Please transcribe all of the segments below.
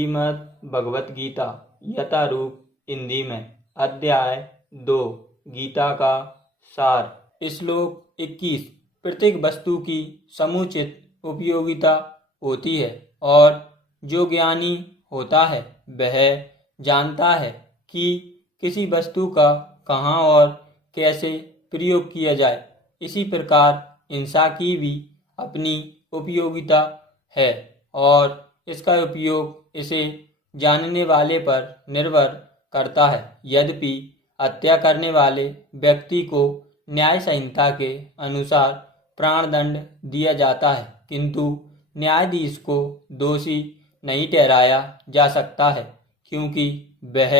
श्रीमद् भगवत गीता यथारूप हिंदी में अध्याय 2 गीता का सार। श्लोक 21। प्रत्येक वस्तु की समुचित उपयोगिता होती है और जो ज्ञानी होता है वह जानता है कि किसी वस्तु का कहाँ और कैसे प्रयोग किया जाए। इसी प्रकार हिंसा की भी अपनी उपयोगिता है और इसका उपयोग इसे जानने वाले पर निर्भर करता है। यद्यपि हत्या करने वाले व्यक्ति को न्याय संहिता के अनुसार प्राणदंड दिया जाता है, किंतु न्यायाधीश को दोषी नहीं ठहराया जा सकता है, क्योंकि वह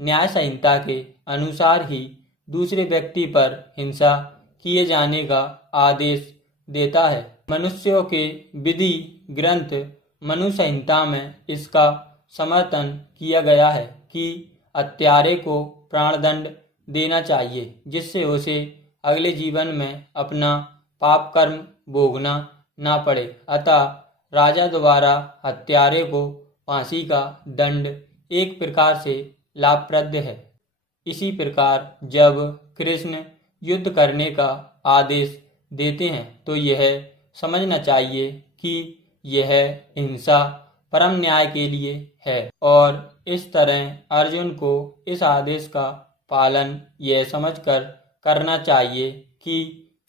न्याय संहिता के अनुसार ही दूसरे व्यक्ति पर हिंसा किए जाने का आदेश देता है। मनुष्यों के विधि ग्रंथ मनु संहिता में इसका समर्थन किया गया है कि हत्यारे को प्राणदंड देना चाहिए, जिससे उसे अगले जीवन में अपना पाप कर्म भोगना ना पड़े। अतः राजा द्वारा हत्यारे को फांसी का दंड एक प्रकार से लाभप्रद है। इसी प्रकार जब कृष्ण युद्ध करने का आदेश देते हैं तो यह समझना चाहिए कि यह हिंसा परम न्याय के लिए है, और इस तरह अर्जुन को इस आदेश का पालन यह समझकर करना चाहिए कि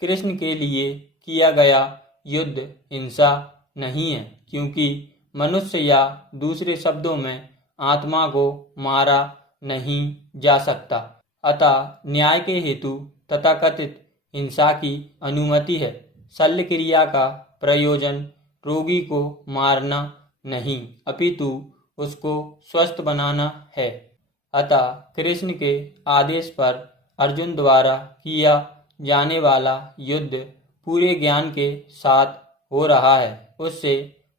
कृष्ण के लिए किया गया युद्ध हिंसा नहीं है, क्योंकि मनुष्य या दूसरे शब्दों में आत्मा को मारा नहीं जा सकता। अतः न्याय के हेतु तथाकथित हिंसा की अनुमति है। शल्य क्रिया का प्रयोजन रोगी को मारना नहीं, अपितु उसको स्वस्थ बनाना है। अतः कृष्ण के आदेश पर अर्जुन द्वारा किया जाने वाला युद्ध पूरे ज्ञान के साथ हो रहा है, उससे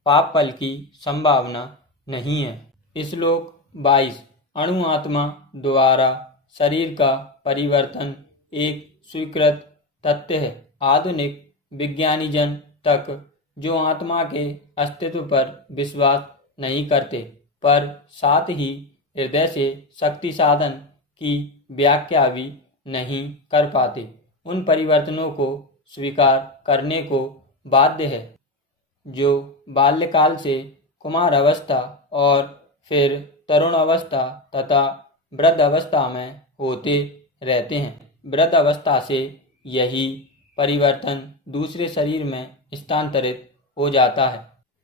पाप फल की संभावना नहीं है। श्लोक 22। अणु आत्मा द्वारा शरीर का परिवर्तन एक स्वीकृत तथ्य है। आधुनिक विज्ञानीजन तक जो आत्मा के अस्तित्व पर विश्वास नहीं करते, पर साथ ही हृदय से शक्ति साधन की व्याख्या भी नहीं कर पाते, उन परिवर्तनों को स्वीकार करने को बाध्य है जो बाल्यकाल से कुमार अवस्था और फिर तरुण अवस्था तथा वृद्ध अवस्था में होते रहते हैं। वृद्ध अवस्था से यही परिवर्तन दूसरे शरीर में स्थानांतरित हो जाता है।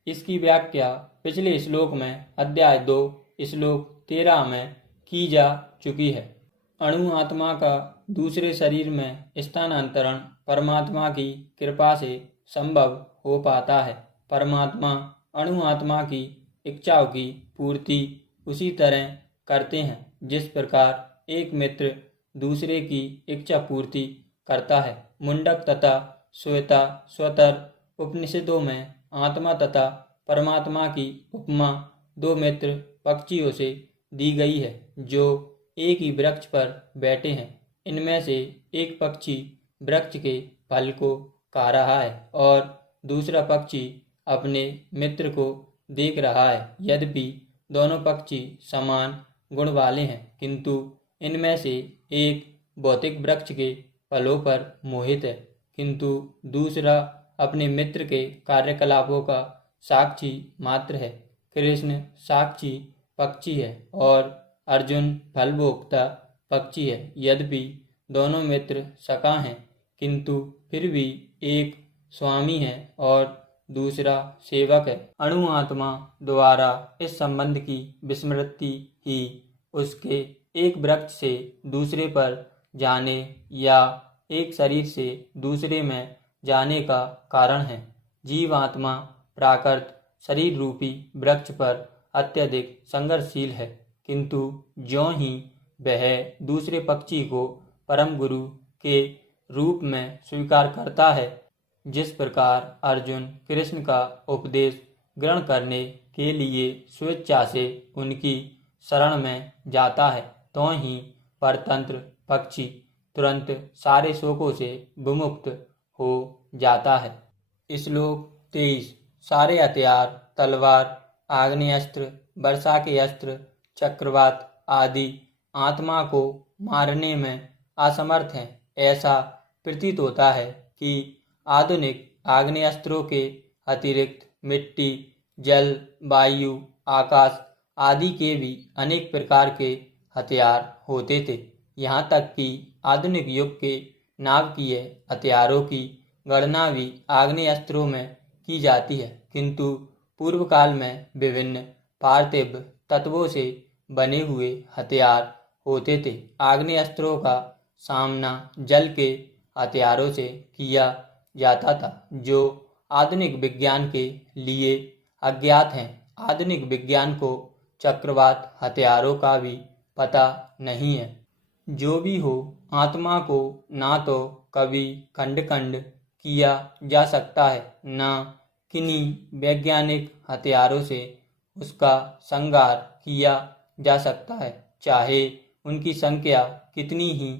इसकी व्याख्या पिछले श्लोक में अध्याय 2 श्लोक 13 में की जा चुकी है। अणु आत्मा का दूसरे शरीर में स्थानांतरण परमात्मा की कृपा से संभव हो पाता है। परमात्मा अणु आत्मा की इच्छाओं की पूर्ति उसी तरह करते हैं जिस प्रकार एक मित्र दूसरे की इच्छा पूर्ति करता है। मुंडक तथा श्वेता स्वतर उपनिषदों में आत्मा तथा परमात्मा की उपमा दो मित्र पक्षियों से दी गई है जो एक ही वृक्ष पर बैठे हैं। इनमें से एक पक्षी वृक्ष के फल को खा रहा है और दूसरा पक्षी अपने मित्र को देख रहा है। यद्यपि दोनों पक्षी समान गुण वाले हैं, किंतु इनमें से एक भौतिक वृक्ष के फलों पर मोहित है, किंतु दूसरा अपने मित्र के कार्यकलापों का साक्षी मात्र है। कृष्ण साक्षी पक्षी है और अर्जुन फलभोक्ता पक्षी है। यद्यपि दोनों मित्र सखा हैं, किंतु फिर भी एक स्वामी है और दूसरा सेवक है। अणु आत्मा द्वारा इस संबंध की विस्मृति ही उसके एक वृक्ष से दूसरे पर जाने या एक शरीर से दूसरे में जाने का कारण है। जीव आत्मा प्राकृत शरीर रूपी वृक्ष पर अत्यधिक संघर्षशील है, किंतु ज्यों ही वह दूसरे पक्षी को परम गुरु के रूप में स्वीकार करता है, जिस प्रकार अर्जुन कृष्ण का उपदेश ग्रहण करने के लिए स्वेच्छा से उनकी शरण में जाता है, तो ही परतंत्र पक्षी तुरंत सारे शोकों से विमुक्त हो जाता है। श्लोक 23। सारे हथियार, तलवार, आग्नेयास्त्र वर्षा के अस्त्र, चक्रवात आदि आत्मा को मारने में असमर्थ हैं। ऐसा प्रतीत होता है कि आधुनिक आग्नेयास्त्रों के अतिरिक्त मिट्टी, जल, वायु, आकाश आदि के भी अनेक प्रकार के हथियार होते थे। यहाँ तक कि आधुनिक युग के नाभिकीय हथियारों की गणना भी आग्नेयास्त्रों में की जाती है, किंतु पूर्व काल में विभिन्न पार्थिव तत्वों से बने हुए हथियार होते थे। आग्नेयास्त्रों का सामना जल के हथियारों से किया जाता था, जो आधुनिक विज्ञान के लिए अज्ञात हैं। आधुनिक विज्ञान को चक्रवात हथियारों का भी पता नहीं है। जो भी हो, आत्मा को ना तो कभी खंड खंड किया जा सकता है, न किन्हीं वैज्ञानिक हथियारों से उसका संहार किया जा सकता है, चाहे उनकी संख्या कितनी ही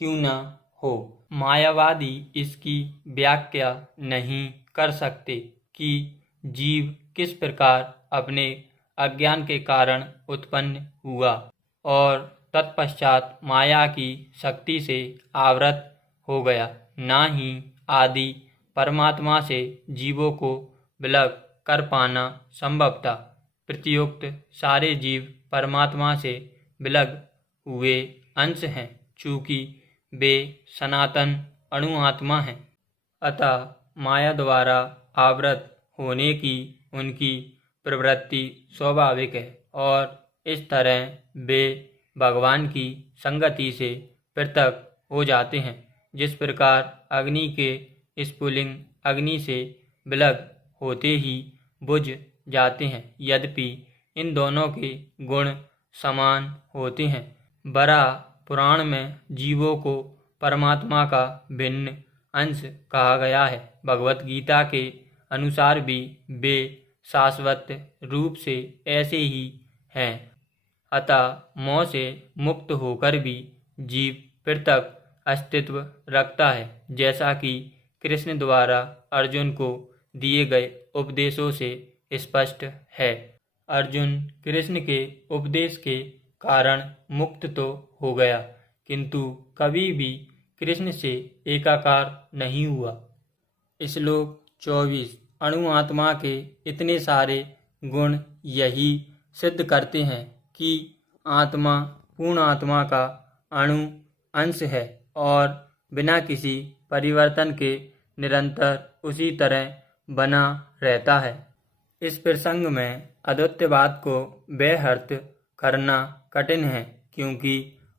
क्यों न हो। मायावादी इसकी व्याख्या नहीं कर सकते कि जीव किस प्रकार अपने अज्ञान के कारण उत्पन्न हुआ और तत्पश्चात माया की शक्ति से आवृत हो गया। ना ही आदि परमात्मा से जीवों को विलग कर पाना संभव था। प्रत्युक्त सारे जीव परमात्मा से विलग हुए अंश हैं, चूँकि वे सनातन अणु आत्मा हैं। अतः माया द्वारा आवृत होने की उनकी प्रवृत्ति स्वाभाविक है और इस तरह वे भगवान की संगति से पृथक हो जाते हैं। जिस प्रकार अग्नि के स्फुलिंग अग्नि से विलग होते ही बुझ जाते हैं, यद्यपि इन दोनों के गुण समान होते हैं। बड़ा पुराण में जीवों को परमात्मा का भिन्न अंश कहा गया है। भगवत गीता के अनुसार भी वे शाश्वत रूप से ऐसे ही हैं। अतः मोह से मुक्त होकर भी जीव पृथक अस्तित्व रखता है, जैसा कि कृष्ण द्वारा अर्जुन को दिए गए उपदेशों से स्पष्ट है। अर्जुन कृष्ण के उपदेश के कारण मुक्त तो हो गया, किंतु कभी भी कृष्ण से एकाकार नहीं हुआ। श्लोक 24। अणु आत्मा के इतने सारे गुण यही सिद्ध करते हैं कि आत्मा पूर्ण आत्मा का अणु अंश है और बिना किसी परिवर्तन के निरंतर उसी तरह बना रहता है। इस प्रसंग में अद्वैतवाद को व्याहृत करना कठिन है, क्योंकि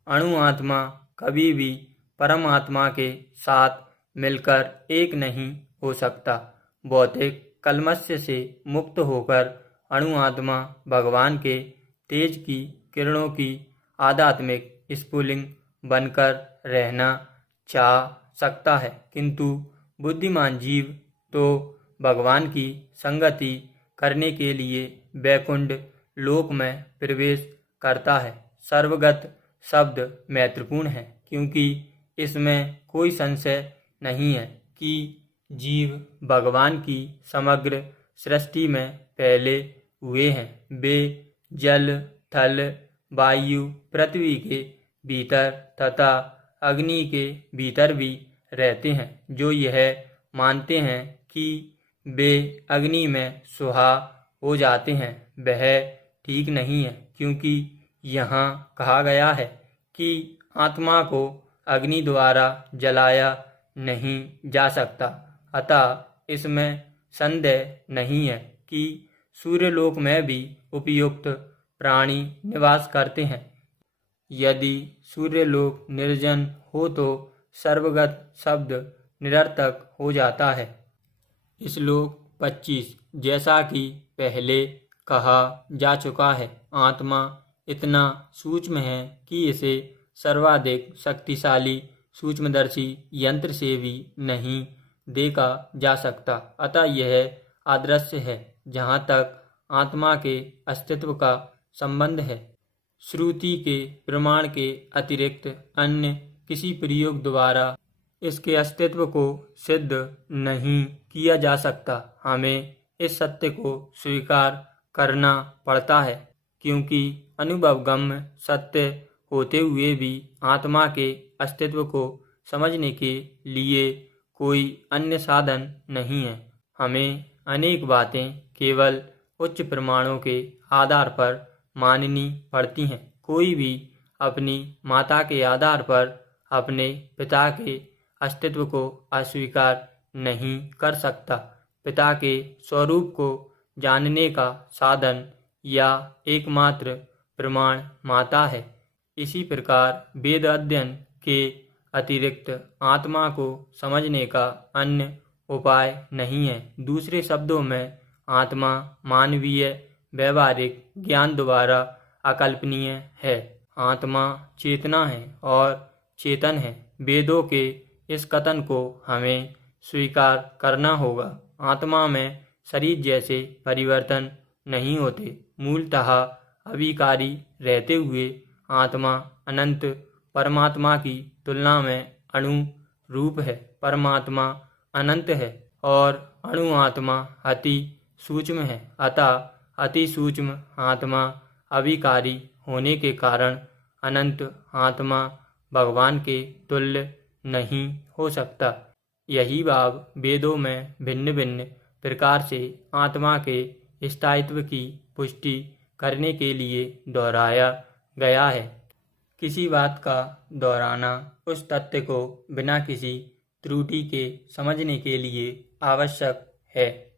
अणु आत्मा कभी भी परमात्मा के साथ मिलकर एक नहीं हो सकता। भौतिक कल्मश से मुक्त होकर अणु आत्मा भगवान के तेज की किरणों की आध्यात्मिक स्फुलिंग बनकर रहना चाह सकता है, किंतु बुद्धिमान जीव तो भगवान की संगति करने के लिए वैकुंठ लोक में प्रवेश करता है। सर्वगत शब्द महत्वपूर्ण है, क्योंकि इसमें कोई संशय नहीं है कि जीव भगवान की समग्र सृष्टि में फैले हुए हैं। वे जल, थल, वायु, पृथ्वी के भीतर तथा अग्नि के भीतर भी रहते हैं। जो यह मानते हैं कि वे अग्नि में सुहा हो जाते हैं, वह ठीक नहीं है, क्योंकि यहाँ कहा गया है कि आत्मा को अग्नि द्वारा जलाया नहीं जा सकता। अतः इसमें संदेह नहीं है कि सूर्यलोक में भी उपयुक्त प्राणी निवास करते हैं। यदि सूर्यलोक निर्जन हो तो सर्वगत शब्द निरर्थक हो जाता है। श्लोक 25। जैसा कि पहले कहा जा चुका है, आत्मा इतना सूक्ष्म है कि इसे सर्वाधिक शक्तिशाली सूक्ष्मदर्शी यंत्र से भी नहीं देखा जा सकता। अतः यह अदृश्य है। जहाँ तक आत्मा के अस्तित्व का संबंध है, श्रुति के प्रमाण के अतिरिक्त अन्य किसी प्रयोग द्वारा इसके अस्तित्व को सिद्ध नहीं किया जा सकता। हमें इस सत्य को स्वीकार करना पड़ता है। क्योंकि अनुभवगम्य सत्य होते हुए भी आत्मा के अस्तित्व को समझने के लिए कोई अन्य साधन नहीं है। हमें अनेक बातें केवल उच्च प्रमाणों के आधार पर माननी पड़ती हैं। कोई भी अपनी माता के आधार पर अपने पिता के अस्तित्व को अस्वीकार नहीं कर सकता। पिता के स्वरूप को जानने का साधन या एकमात्र प्रमाण माता है। इसी प्रकार वेद अध्ययन के अतिरिक्त आत्मा को समझने का अन्य उपाय नहीं है। दूसरे शब्दों में आत्मा मानवीय व्यवहारिक ज्ञान द्वारा अकल्पनीय है। आत्मा चेतना है और चेतन है। वेदों के इस कथन को हमें स्वीकार करना होगा। आत्मा में शरीर जैसे परिवर्तन नहीं होते। मूलतः अविकारी रहते हुए आत्मा अनंत परमात्मा की तुलना में अणु रूप है। परमात्मा अनंत है और अणु आत्मा अति सूक्ष्म है। अतः अति सूक्ष्म आत्मा अविकारी होने के कारण अनंत आत्मा भगवान के तुल्य नहीं हो सकता। यही भाव वेदों में भिन्न भिन्न प्रकार से आत्मा के स्थायित्व की पुष्टि करने के लिए दोहराया गया है। किसी बात का दोहराना उस तथ्य को बिना किसी त्रुटि के समझने के लिए आवश्यक है।